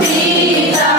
vida.